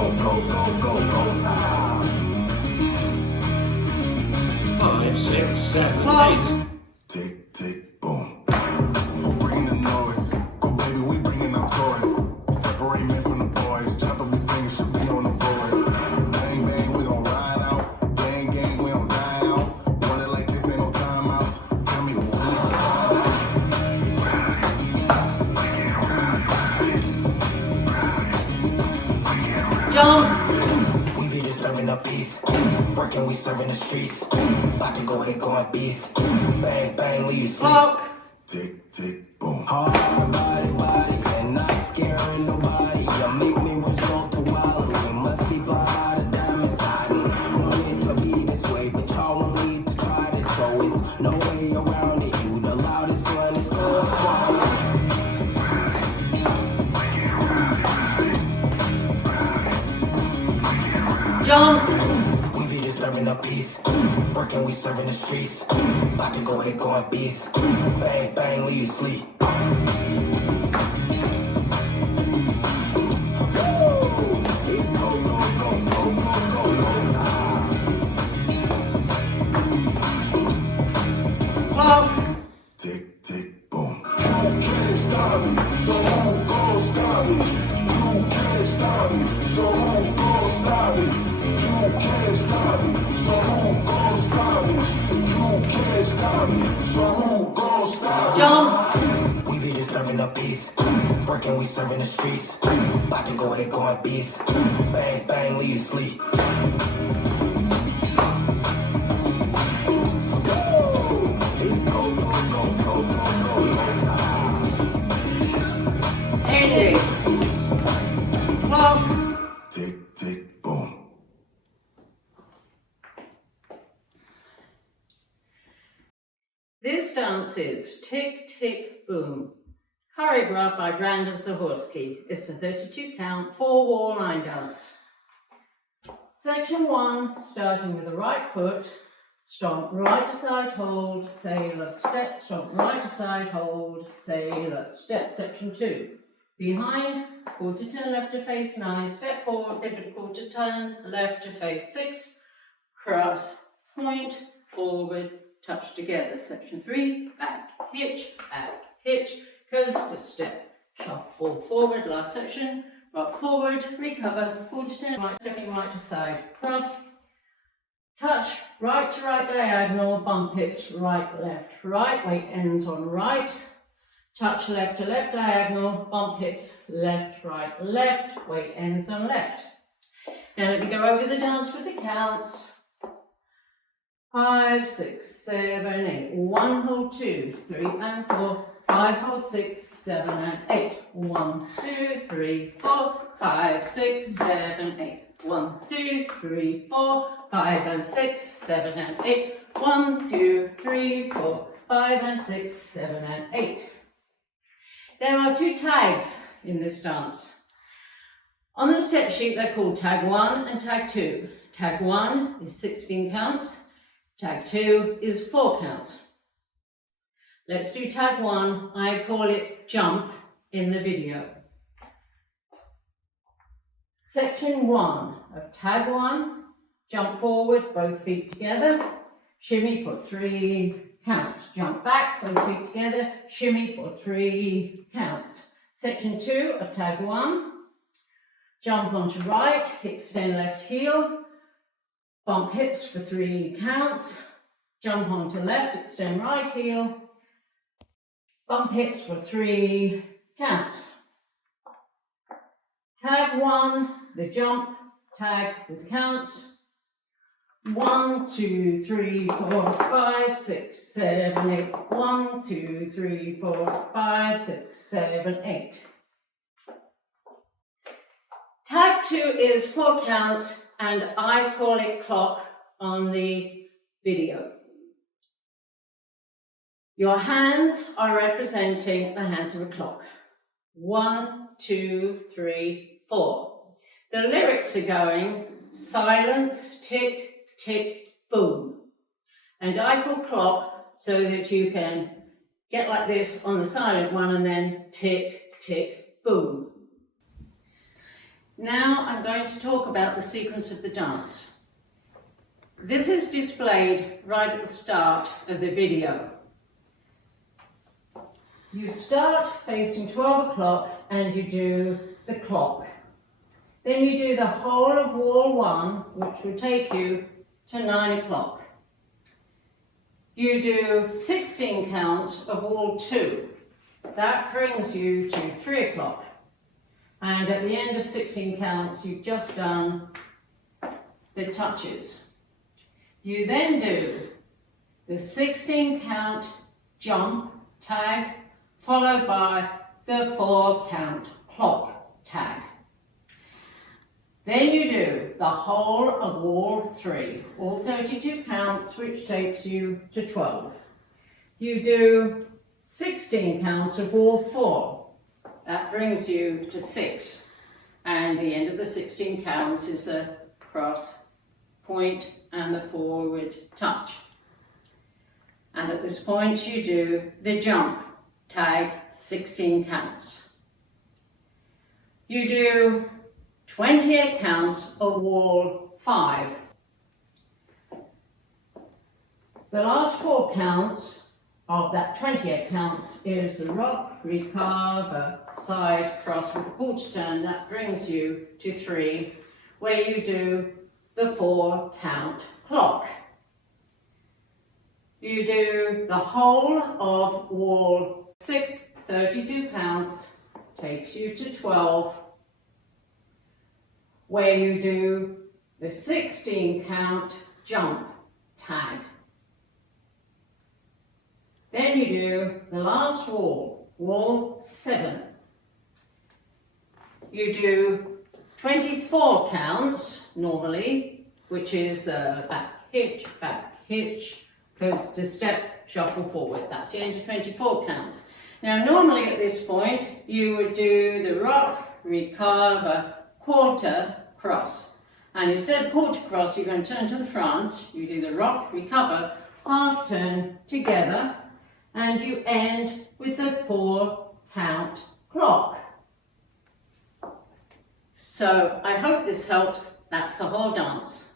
go time. 5, 6, 7, Clock. 8. Tick, tick, boom. Who bringing the noise? Go baby, we bringing our toys. Separate men from the boys. Chopper be singing, should be on the voice. Bang, bang, we gon' ride out. Gang, gang, we gon' die out. Want it like this, ain't no timeouts. Tell me who we gon' ride out. Jump. We be disturbing the peace. Working, we serving the streets. I can go ahead, going beast. Bang, bang, leave you sleep. Clock. Tick, tick, boom. Hard body, and not scaring nobody. You make me resort to wild. We must be part of diamonds hiding. Want it to be this way, but y'all won't need to try this. So it's no way around it. You the loudest one, it's going quiet. Jump. We be disturbing the peace. Working, we serving the streets. I can go ahead, going beast. Bang, bang, leave you sleep. Clock. Tick, tick, boom. You can't stop me, so who gon' stop me? You can't stop me, so who gon' stop me? You can't stop me, so who gon' stop me? You can't stop me, so who gon' stop me? Jump. We be disturbing the peace. Working, we serving the streets. I can go ahead, going beast. Bang, bang, leave you sleep. Andy. Clock. Tick, tick, boom. This dance is Tick, Tick, Boom, choreographed by Brandon Zahorsky. It's a 32 count, 4-wall line dance. Section 1, starting with the right foot, stomp right to side, hold, sailor step, stomp right to side, hold, sailor step. Section 2, behind, quarter turn left to face 9, step forward, pivot quarter turn, left to face 6, cross, point, forward, touch together. Section 3, back, hitch, coaster step, shuffle forward. Last section, rock forward, recover, quarter turn, right, stepping right to side, cross, touch, right to right diagonal, bump hips, right, left, right, weight ends on right, touch left to left diagonal, bump hips, left, right, left, weight ends on left. Now let me go over the dance with the counts. 5, 6, 7, 8. 1, hold 2, 3 and 4. 5, hold 6, 7 and 8. 1, 2, 3, 4, 5, 6, 7, 8. 1, 2, 3, 4, 5 and 6, 7 and 8. 1, 2, 3, 4, 5 and 6, 7 and 8. There are 2 tags in this dance. On the step sheet they're called tag 1 and tag 2. Tag 1 is 16 counts. Tag 2 is 4 counts. Let's do tag 1. I call it jump in the video. Section 1 of tag 1, jump forward, both feet together, shimmy for 3 counts. Jump back, both feet together, shimmy for 3 counts. Section 2 of tag 1, jump onto right, extend left heel, bump hips for 3 counts, jump onto left, extend right heel, bump hips for 3 counts. Tag 1, the jump, tag with counts. 1, 2, 3, 4, 5, 6, 7, 8. 1, 2, 3, 4, 5, 6, 7, 8. Tag 2 is 4 counts and I call it clock on the video. Your hands are representing the hands of a clock. 1, 2, 3, 4. The lyrics are going silence, tick, tick, boom. And I call clock so that you can get like this on the silent one and then tick, tick, boom. Now I'm going to talk about the sequence of the dance. This is displayed right at the start of the video. You start facing 12 o'clock and you do the clock. Then you do the whole of wall 1, which will take you to 9 o'clock. You do 16 counts of wall 2. That brings you to 3 o'clock. And at the end of 16 counts, you've just done the touches. You then do the 16 count jump tag, followed by the 4 count clock tag. Then you do the whole of wall 3, all 32 counts, which takes you to 12. You do 16 counts of wall 4. That brings you to 6. And the end of the 16 counts is the cross point and the forward touch. And at this point you do the jump tag, 16 counts. You do 28 counts of wall 5. The last 4 counts of that 28 counts is the rock, recover, side cross with a quarter turn. That brings you to 3, where you do the 4 count clock. You do the whole of wall 6, 32 counts, takes you to 12, where you do the 16 count jump tag. Then you do the last wall, wall 7. You do 24 counts normally, which is the back hitch, goes to step, shuffle forward. That's the end of 24 counts. Now normally at this point you would do the rock, recover, quarter, cross. And instead of quarter cross, you're going to turn to the front, you do the rock, recover, half turn together, and you end with a 4 count clock. So I hope this helps. That's the whole dance.